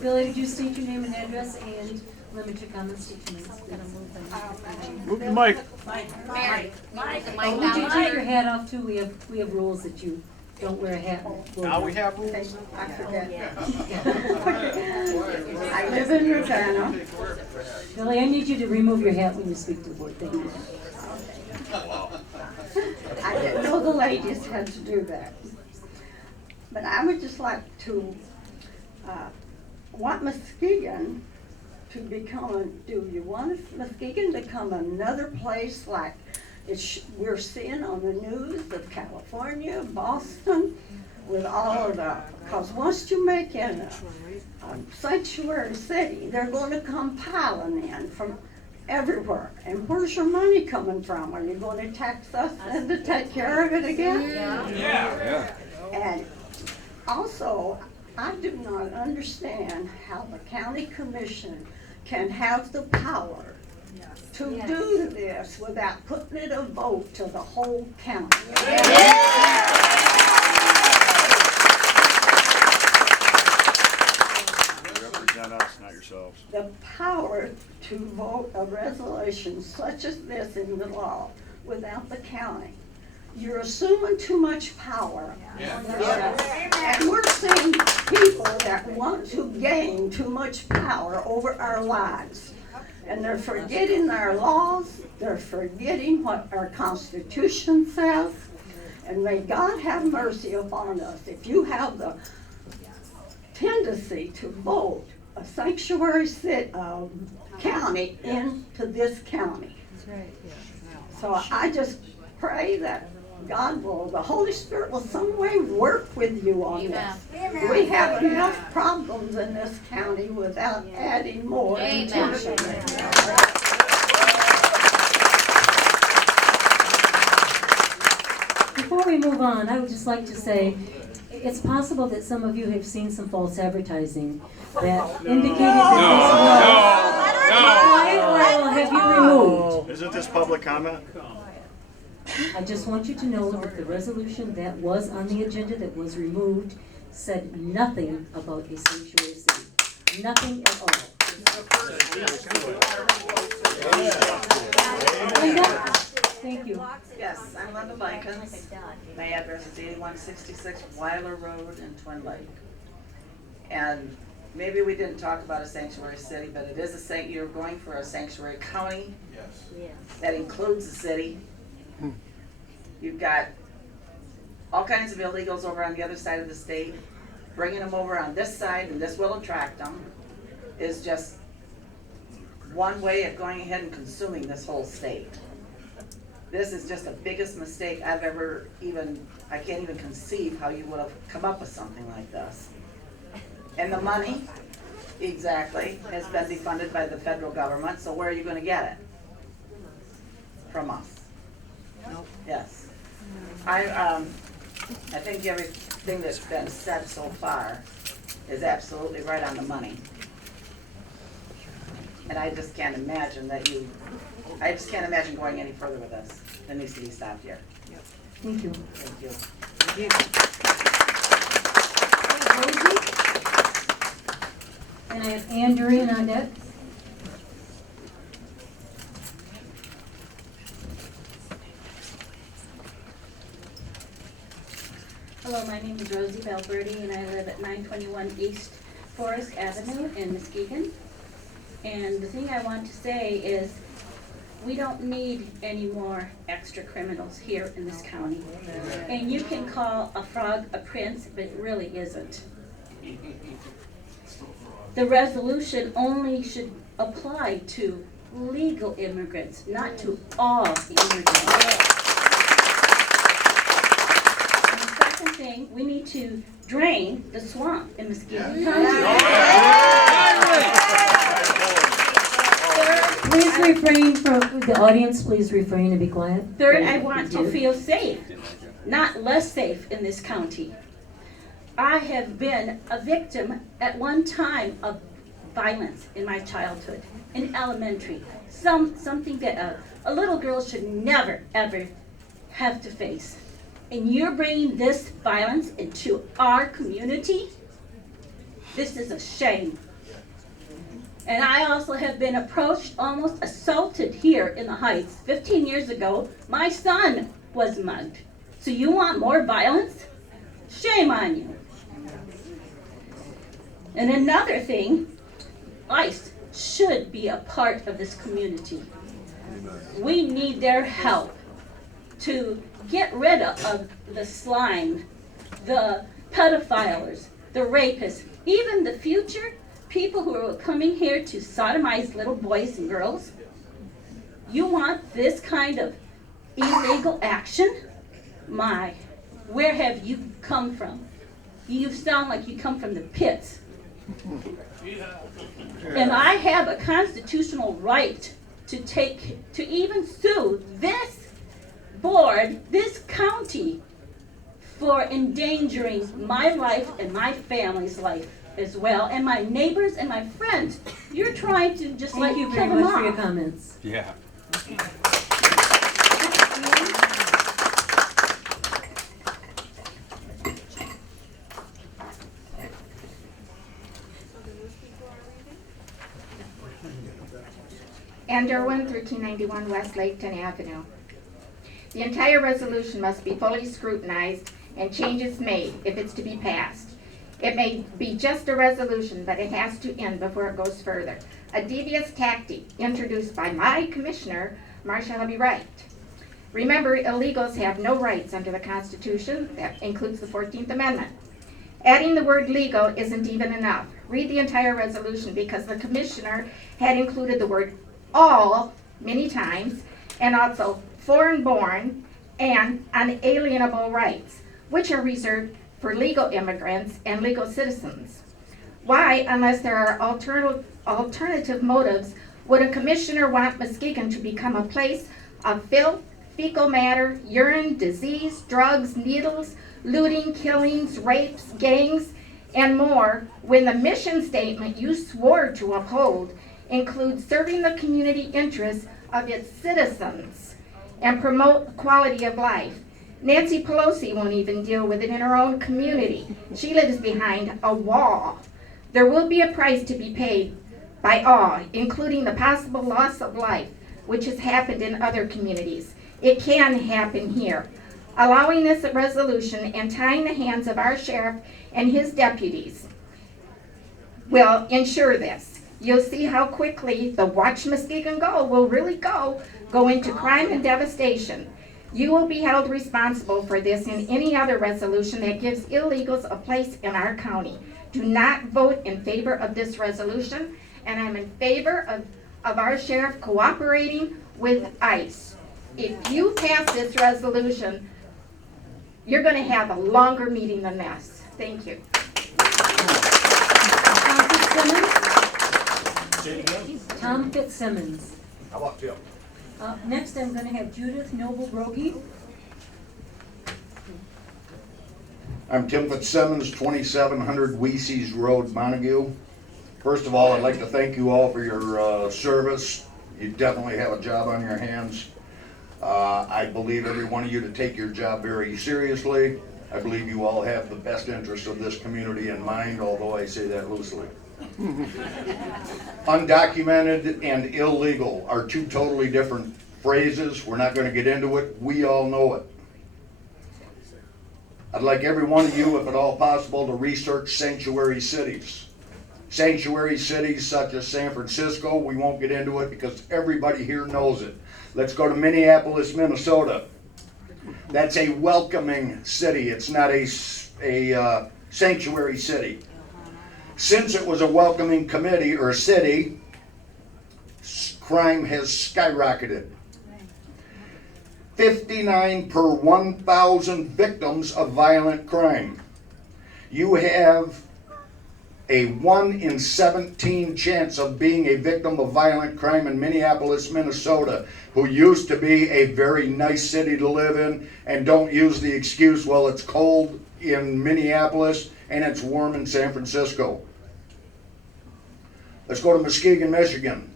Billy, would you state your name and address and limit your comments to 2 minutes, please? Move the mic. Mike. Oh, would you take your hat off too? We have rules that you don't wear a hat. Now we have rules. I forget. I live in Ravenna. Billy, I need you to remove your hat when you speak to the board. Thank you. I didn't know the ladies had to do that. But I would just like to want Muskegon to become, do you want Muskegon to become another place like we're seeing on the news of California, Boston, with all of the, because once you make it a sanctuary city, they're going to come piling in from everywhere. And where's your money coming from? Are you going to tax us and to take care of it again? Yeah. And also, I do not understand how the county commission can have the power to do this without putting it a vote to the whole county. Represent us, not yourselves. The power to vote a resolution such as this in the law without the county. You're assuming too much power. And we're seeing people that want to gain too much power over our lives. And they're forgetting our laws, they're forgetting what our Constitution says, and may God have mercy upon us if you have the tendency to vote a sanctuary county into this county. That's right. So I just pray that God will, the Holy Spirit will some way work with you on this. We have enough problems in this county without adding more intention. Before we move on, I would just like to say, it's possible that some of you have seen some false advertising that indicated that this will have you removed. Isn't this public comment? I just want you to know that the resolution that was on the agenda that was removed said nothing about a sanctuary city. Nothing at all. Linda? Thank you. Yes, I'm Linda Blankens. My address is 8166 Weiler Road in Twin Lake. And maybe we didn't talk about a sanctuary city, but it is you're going for a sanctuary county. Yes. That includes the city. You've got all kinds of illegals over on the other side of the state. Bringing them over on this side, and this will attract them, is just one way of going ahead and consuming this whole state. This is just the biggest mistake I've ever I can't even conceive how you would have come up with something like this. And the money, exactly, has been defunded by the federal government, so where are you going to get it? From us. Nope. Yes. I think everything that's been said so far is absolutely right on the money. And I just can't imagine going any further with this. It needs to be stopped here. Thank you. Thank you. Rosie? And I have Andrew and Annette. Hello, my name is Rosie Valverde, and I live at 921 East Forest Avenue in Muskegon. And the thing I want to say is, we don't need any more extra criminals here in this county. And you can call a frog a prince, but it really isn't. The resolution only should apply to legal immigrants, not to all immigrants. Thing, we need to drain the swamp in Muskegon County. Please refrain from the audience. Please refrain and be quiet. Third, I want to feel safe, not less safe in this county. I have been a victim at one time of violence in my childhood, in elementary. Something that a little girl should never, ever have to face. And you're bringing this violence into our community? This is a shame. And I also have been approached, almost assaulted here in the Heights. 15 years ago, my son was mugged. So you want more violence? Shame on you. And another thing, ICE should be a part of this community. We need their help to get rid of the slime, the pedophiles, the rapists, even the future people who are coming here to sodomize little boys and girls. You want this kind of illegal action? My, where have you come from? You sound like you come from the pits. And I have a constitutional right to even sue this board, this county, for endangering my life and my family's life as well, and my neighbors and my friends. You're trying to just Thank like you kill very them much for your off. comments. Yeah. Ann Derwin, 1391 West Laketon Avenue. The entire resolution must be fully scrutinized and changes made if it's to be passed. It may be just a resolution, but it has to end before it goes further. A devious tactic introduced by my commissioner, Marcia Hubby Wright. Remember, illegals have no rights under the Constitution. That includes the 14th Amendment. Adding the word legal isn't even enough. Read the entire resolution, because the commissioner had included the word all many times, and also foreign-born and unalienable rights, which are reserved for legal immigrants and legal citizens. Why, unless there are alternative motives, would a commissioner want Muskegon to become a place of filth, fecal matter, urine, disease, drugs, needles, looting, killings, rapes, gangs, and more, when the mission statement you swore to uphold includes serving the community interests of its citizens and promote quality of life? Nancy Pelosi won't even deal with it in her own community. She lives behind a wall. There will be a price to be paid by all, including the possible loss of life, which has happened in other communities. It can happen here. Allowing this resolution and tying the hands of our sheriff and his deputies will ensure this. You'll see how quickly the Watch Muskegon Go will really go into crime and devastation. You will be held responsible for this and any other resolution that gives illegals a place in our county. Do not vote in favor of this resolution, and I'm in favor of our sheriff cooperating with ICE. If you pass this resolution, you're going to have a longer meeting than this. Thank you. Tom Fitzsimmons. How about Tim? Next, I'm going to have Judith Noble-Brogy. I'm Tim Fitzsimmons, 2700 Weese's Road, Montague. First of all, I'd like to thank you all for your service. You definitely have a job on your hands. I believe every one of you to take your job very seriously. I believe you all have the best interest of this community in mind, although I say that loosely. Undocumented and illegal are two totally different phrases. We're not going to get into it. We all know it. I'd like every one of you, if at all possible, to research sanctuary cities. Sanctuary cities such as San Francisco, we won't get into it because everybody here knows it. Let's go to Minneapolis, Minnesota. That's a welcoming city. It's not a sanctuary city. Since it was a welcoming committee or city, crime has skyrocketed. 59 per 1,000 victims of violent crime. You have a 1 in 17 chance of being a victim of violent crime in Minneapolis, Minnesota, who used to be a very nice city to live in, and don't use the excuse, well, it's cold in Minneapolis and it's warm in San Francisco. Let's go to Muskegon, Michigan.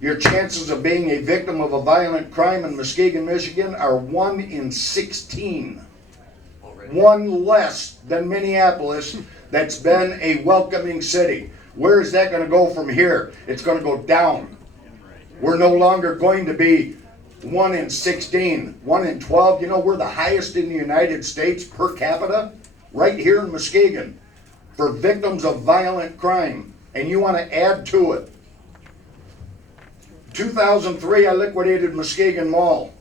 Your chances of being a victim of a violent crime in Muskegon, Michigan are 1 in 16. One less than Minneapolis, that's been a welcoming city. Where is that gonna go from here? It's gonna go down. We're no longer going to be 1 in 16, 1 in 12. You know, we're the highest in the United States per capita, right here in Muskegon, for victims of violent crime. And you wanna add to it. 2003, I liquidated Muskegon Mall.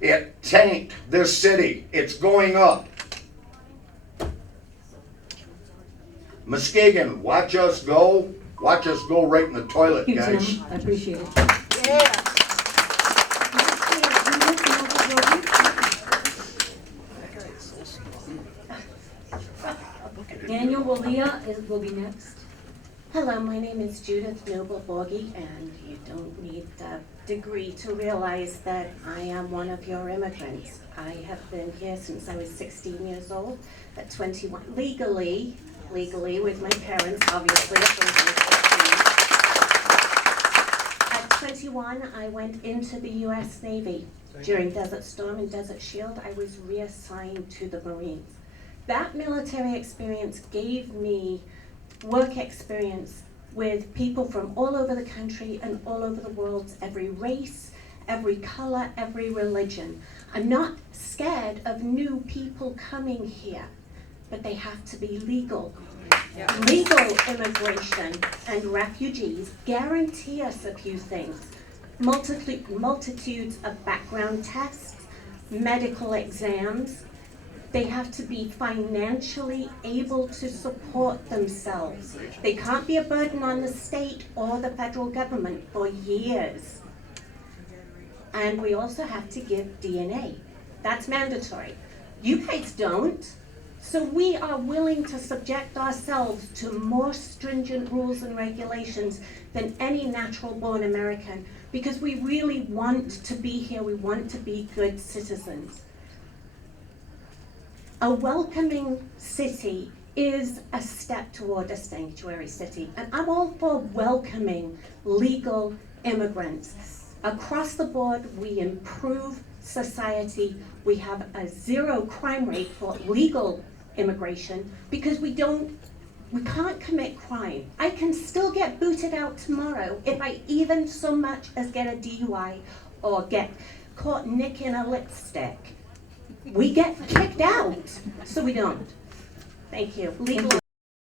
It tanked this city. It's going up. Muskegon, watch us go. Watch us go right in the toilet, Thank you, guys. Tim. I appreciate it. Daniel will be next. Hello, my name is Judith Noble-Borgie, and you don't need a degree to realize that I am one of your immigrants. I have been here since I was 16 years old. At 21, legally with my parents, obviously. At 21, I went into the U.S. Navy. During Desert Storm and Desert Shield, I was reassigned to the Marines. That military experience gave me work experience with people from all over the country and all over the world, every race, every color, every religion. I'm not scared of new people coming here, but they have to be legal. Legal immigration and refugees guarantee us a few things. Multitudes of background tests, medical exams. They have to be financially able to support themselves. They can't be a burden on the state or the federal government for years. And we also have to give DNA. That's mandatory. You guys don't. So we are willing to subject ourselves to more stringent rules and regulations than any natural-born American, because we really want to be here. We want to be good citizens. A welcoming city is a step toward a sanctuary city, and I'm all for welcoming legal immigrants. Across the board, we improve society. We have a 0 crime rate for legal immigration because we can't commit crime. I can still get booted out tomorrow if I even so much as get a DUI or get caught nicking a lipstick. We get kicked out, so we don't. Thank you. Legal